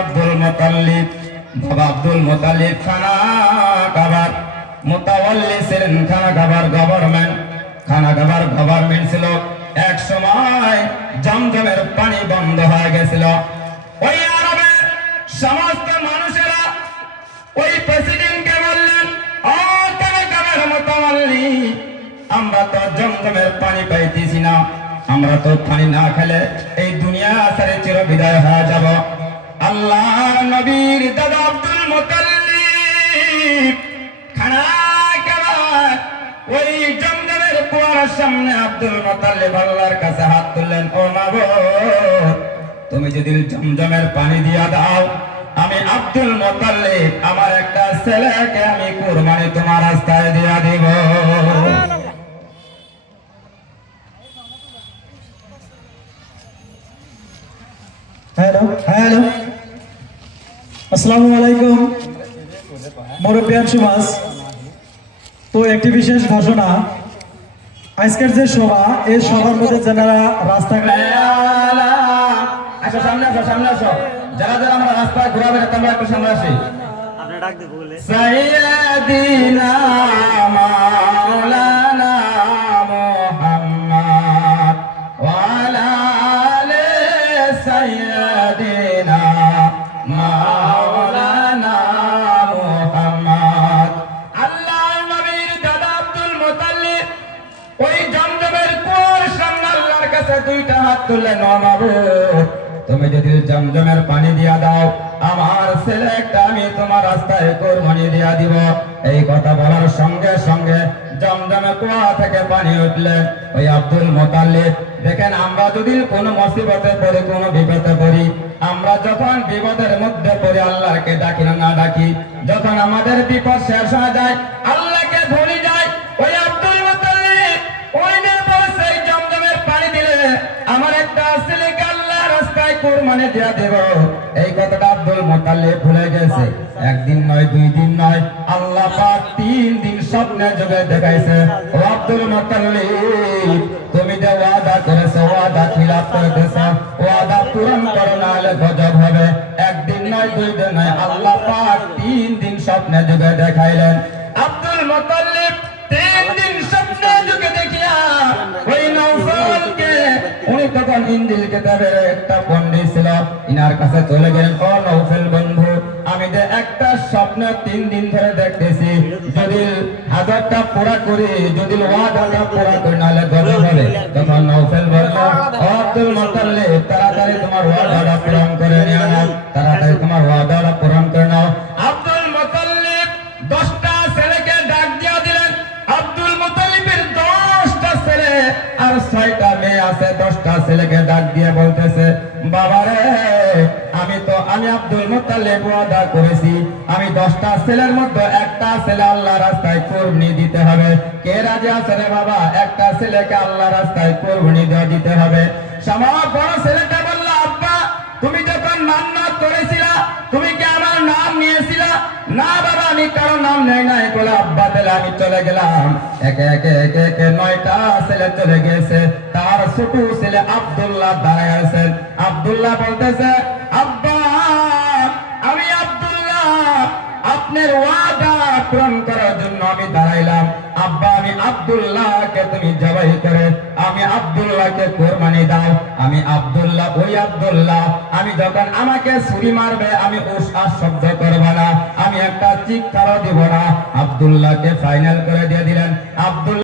আব্দুল মুতাল্লিব। বাবা আব্দুল মুতাল্লিব খানা খাবার মুতাওয়াল্লি ছিলেন, খানা খাবার গভর্নমেন্ট ছিল। এক সময় জমজমের পানি বন্ধ হয়ে গেছিল। ওই আরবের সমস্ত মানুষেরা ওই প্রেসিডেন্টকে বললেন, ও খানা খাবার মুতাওয়াল্লি, আমরা তো জমজমের পানি পাইতেছি না, আমরা তো পানি না খেলে এই দুনিয়া ছেড়ে চির বিদায় হয়ে যাব। আল্লাহর নবীর দাদা আব্দুল মুতাল্লিব খানা খাবার ওই জমজমের কুয়ার সামনে আব্দুল মুতাল্লিব আল্লাহর কাছে হাত তুললেন, ও মাবুদ, তুমি যদি জমজমের পানি দিয়া দাও, আমি আব্দুল মুতাল্লিব আমার একটা ছেলেকে আমি কুরবানি তোমার রাস্তায় দিয়া দিব। হ্যালো, আসসালামু আলাইকুম মুরব্বিয়ান সমাজ। তো একটি বিশেষ ঘোষণা, আজকের যে সভা, এই সভার মধ্যে যারা রাস্তাঘাটে সামনে আসো, যারা আমরা রাস্তায় ঘোরাবে তোমরা একটু সামনে আসি। সাইয়্যিদিনা মাওলানা মুহাম্মদ ওয়া আলা আলি সাইয়্যিদিনা মাওলানা মুহাম্মদ। আল্লাহর নবীর দাদা আব্দুল মুতাল্লিব ওই জমজমের কুয়ার সামনে আল্লাহর কাছে দুইটা হাত তুললেন, ও মাবুদ, তুমি যদি জমজমের পানি দিয়া দাও, আমার ছেলেটা আমি তোমার রাস্তায় কুরবানি দিয়া দিব। এই কথা বলার সঙ্গে সঙ্গে জমজমের কুয়া থেকে পানি উঠলেন। ওই আব্দুল মুতাল্লিব দেখেন, আমরা যদি কোনো মুসিবতে পড়ি, কোনো বিপদে পড়ি, আমরা যখন বিপদের মধ্যে পড়ি আল্লাহকে ডাকি না ডাকি, যখন আমাদের বিপদ শেষ হয়ে যায় আল্লাহকে ভুলে যায়। ওই আব্দুল মুতাল্লিব ওই না বলছে জমজমের পানি দিলে আমার একটা ছেলেকে রাস্তায় কুরবানি দিয়া দেব, এই কথাটা আব্দুল মুতাল্লিব ভুলে গেছে। একদিন নয়, দুই দিন নয়, আল্লাহ পাক 3 দিন স্বপ্নে যোগে দেখাইছে, ও আব্দুল মুতাল্লিব, তুমি যে ওয়াদা করেছো, ওয়াদা খিলাফ করতেছো, ওয়াদা পূরণ করো না হলে গজব হবে। একদিন নয়, দুই দিন নয়, আল্লাহ পাক 3 দিন স্বপ্নে যোগে দেখাইলেন। আব্দুল মুতাল্লিব 3 দিন স্বপ্নে যোগে দেখিয়া ওই নওফলকে, উনি তখন ইনজিল কিতাবের একটা পণ্ডিত ছিল, ইনার কাছে চলে গেলেন, ও নওফল বন্ধু, আমি যে একটা স্বপ্ন 3 দিন ধরে দেখতেছি, যদি হাজারটা পুরা করি, যদি ওয়াদাটা পুরা করি নাহলে গজব হবে। তখন নওফল বলল, ও আব্দুল মুতাল্লিব, তাড়াতাড়ি তোমার ওয়াদাটা পূরণ করে নাও, তাড়াতাড়ি তোমার ওয়াদাটা পূরণ করে নাও। আব্দুল মুতাল্লিব 10টা ছেলেকে ডাক দিয়া দিলেন। আব্দুল মুতাল্লিবের 10টা ছেলে আর 6টা মেয়ে আছে। 10টা ছেলেকে ডাক দিয়ে বলতেছে, বাবারে, আমি আব্দুল মুতাল্লিব ওয়াদা করেছি, আমি 10টা ছেলের মধ্যে একটা ছেলে আল্লাহ রাস্তায় কুরবানি দিতে হবে। কে রাজি আছে রে বাবা? একটা ছেলেকে আল্লাহ রাস্তায় কুরবানি দিতে হবে। আমার বড় ছেলেটা বলল, আব্বা, তুমি যখন মান্নাত করেছিলা, তুমি কি আমার নাম নিয়েছিলা? না বাবা, আমি কারো নাম নেই নাই। বলে, আব্বা, তাহলে আমি চলে গেলাম। একে একে 9টা ছেলে চলে গেছে। তার ছোট ছেলে আব্দুল্লাহ দাঁড়ায় আছেন। আব্দুল্লাহ বলতেছে, আব্বা, আমি আব্দুল্লাহ, আপনার ওয়াদা পূরণ করার জন্য আমি দাঁড়াইলাম। আব্বা, আমি আব্দুল্লাহকে তুমি জবাই করে আমি আব্দুল্লাহকে কুরবানি দাও। আমি আব্দুল্লাহ, ওই আব্দুল্লাহ, আমি যখন আমাকে ছুরি মারবে আমি উস আর শব্দ করব না, আমি একটা চিৎকারও দিব না। আব্দুল্লাহকে ফাইনাল করে দিয়ে